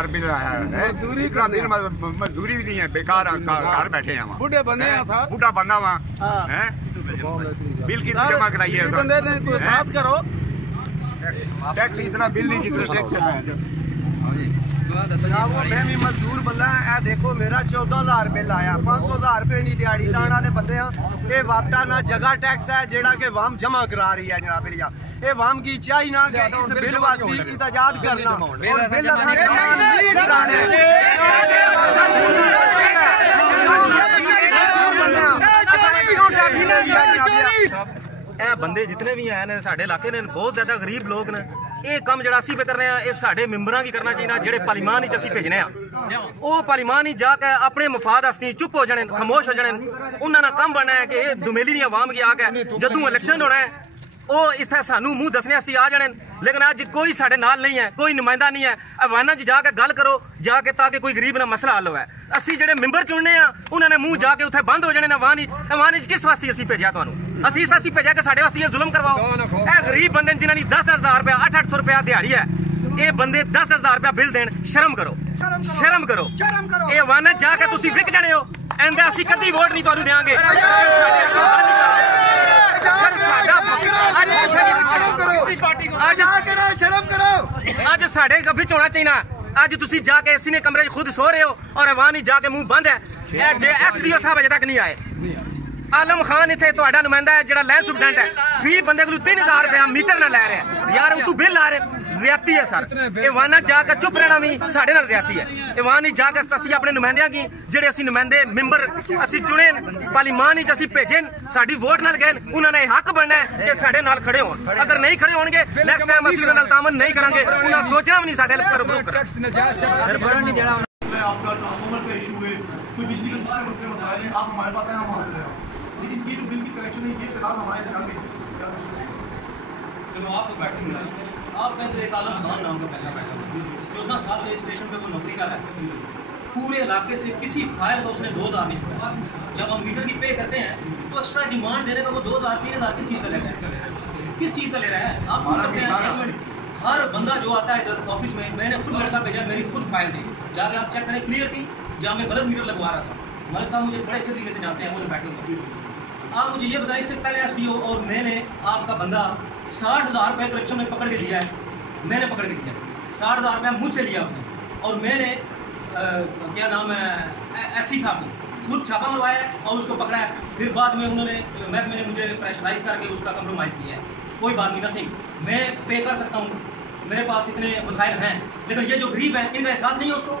14,000 bill आया है। मजदूरी भी नहीं है, बेकार घर बैठे हैं। बूढ़े बंदे हैं सर, बूढ़ा बंदा वहाँ है, बिल की जमा कराइए। बंदे ने कोई एहसास करो, टैक्स इतना बिल नहीं जितना टैक्स है। मैं भी मजदूर बंदा है, देखो मेरा 14,000 बिल आया, 500,000 रुपए नहीं दिहाड़ी लाने वाले बंदे हैं। ये वापटा ना जगह टैक्स है जेड़ा के वाम जमा करा रही है जनाब भैया। ये वाम की चाहिए ना कि इस बिल वास्ते इतजाज करना और बिल जमा नहीं कराने। बंदे जितने भी हैं साडे इलाके ने बहुत ज्यादा गरीब लोग ने, ये काम जरा असी पे करने ये साडे मैंबरां की करना चाहिए। जेडे पार्लीमान च असी भेजने वो पार्लीमान ही जाके अपने मफाद आस्ते चुप हो जाने, खामोश हो जाने। उन्होंने काम बनना है कि डुमेली दी आवाम की आके जदों इलेक्शन होना है वो इत्थे सानू मुंह दसने आस्ते आ जाने। लेकिन अज कोई साडे नाल नहीं है, कोई नुमाइंदा नहीं है। अवाना च जाके गल करो जाके ताकि कोई गरीब ना मसला हल होवे। असी जेडे मैंबर चुनने उन्होंने मुंह जाके उत्थे बंद हो जाने। अवान किस वास्ते असी भेजा तुहानू? असी भेजा कि साडे वास्ते जुल्म करवाओ। ए गरीब बंदे जिन्हां दी 10,000 रुपया 800 रुपया दिहाड़ी है, ये बंदे 10,000 रुपया बिल देन। शर्म करो, शर्म करो। ये अवाना जाके तुसी विक जाने हो, एंदे असी कदी वोट नहीं तुहानू देंगे। अज साडे विच होना चाहिए। अज तुसी जाके एसी ने कमरे खुद सो रहे हो और अवान ही जाके मुंह बंद है। SDO साहब अजे तक नहीं आए। आलम खान इतने तुहाडा नुमाइंदा है जेड़ा लैंड सुपरडेंट है, फी बंदे को 3,000 रुपया मीटर ना लै रहा यार। तू बिल ला रहे, ज्यादती है सर। एवाना जाकर चुप रहना भी साढ़े नाल ज्यादती है। एवान ही जाकर असी अपने नुमाइंदियां की जेडे असी नुमाइंदे मैंबर असी चुने पार्लीमान ही असी भेजे, साडी वोट नाल गए, उन्होंने हक बनना है कि साढ़े नाल खड़े होण। अगर नहीं खड़े होणगे नेक्स्ट टाइम असी उन्हां नाल तामन नहीं करांगे। उन्हां सोचना भी नहीं साडे तरफ रुक कर। आपका ट्रांसफार्मर का इशू है, कोई बिजली के दूसरे मसले मसाइल हैं, आप हमारे पास आए, हम वहाँ से रहे। लेकिन ये जो बिल की करेक्शन है ये फिलहाल हमारे ध्यान में चलो आपको बैठे मिला। आपका एक आलम खान नाम का पहला बैठा 14 साल से एक स्टेशन पे वो नौकरी कर रहा है। पूरे इलाके से किसी फाइल का उसने 2,000 नहीं छुड़ा। जब हम मीटर की पे करते हैं तो एक्स्ट्रा डिमांड देने का वो 2,000 3,000 किस चीज़ का ले रहा है? किस चीज़ का ले रहा है? आप पूछ सकते हैं। हर बंदा जो आता है इधर ऑफिस में, मैंने खुद लड़का भेजा, मेरी खुद फाइल दी, जाके आप चेक करें क्लियर थी जहाँ मैं गलत मीटर लगवा रहा था। मलिक साहब मुझे बड़े अच्छे तरीके से जानते हैं, मुझे बैठे। आप मुझे ये बताएं, इससे पहले SDO और मैंने आपका बंदा 60,000 रुपये करप्शन में पकड़ के दिया है। मैंने पकड़ के दिया 60,000 रुपया मुझसे लिया उसने। और मैंने क्या नाम है SC साहब को खुद छापा मरवाया और उसको पकड़ा है। फिर बाद में उन्होंने महकमे ने मुझे प्रेशराइज करके उसका कंप्रोमाइज़ किया है। कोई बात नहीं, नथिंग, मैं पे कर सकता हूँ, मेरे पास इतने वसाइल हैं। लेकिन ये जो गरीब है इनका एहसास नहीं है उसको,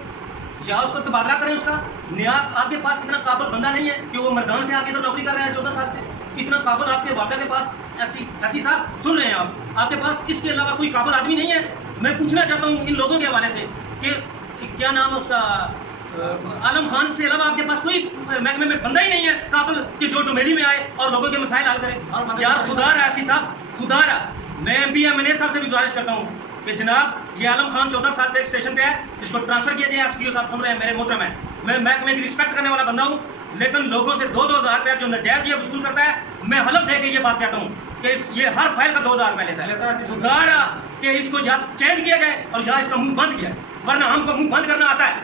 या उसका तबादला करें उसका। नया आपके पास इतना काबिल बंदा नहीं है कि वो मैदान से आके तो नौकरी कर रहा है 14 साल से। इतना काबिल आपके वापडा के पास SC साहब सुन रहे हैं आप, आपके पास इसके अलावा कोई काबिल आदमी नहीं है। मैं पूछना चाहता हूँ इन लोगों के हवाले से कि क्या नाम है उसका, आलम खान से अलावा आपके पास कोई महकमे में बंदा ही नहीं है काबिल कि जो डोमेली में आए और लोगों के मसाइल हल करे। यार खुदा रहा SC साहब, खुदा रहा। मैं MP MNA साहब से भी गुजारिश करता हूँ कि जनाब ये आलम खान 14 साल से एक स्टेशन पे है, इसको ट्रांसफर किया जाए। SDO साहब सुन रहे हैं, मेरे मोहतरम है, मैं महकमे की रिस्पेक्ट करने वाला बंदा हूँ। लेकिन लोगों से 2-2 हज़ार रुपया जो नाजायज ये वसूल करता है, मैं हलफ दे के ये बात कहता हूँ कि ये हर फाइल का 2,000 रुपया लेता है। खुदा रहा कि इसको या चेंज किया गया और या इसका मुंह बंद किया, वरना हमको मुंह बंद करना आता है।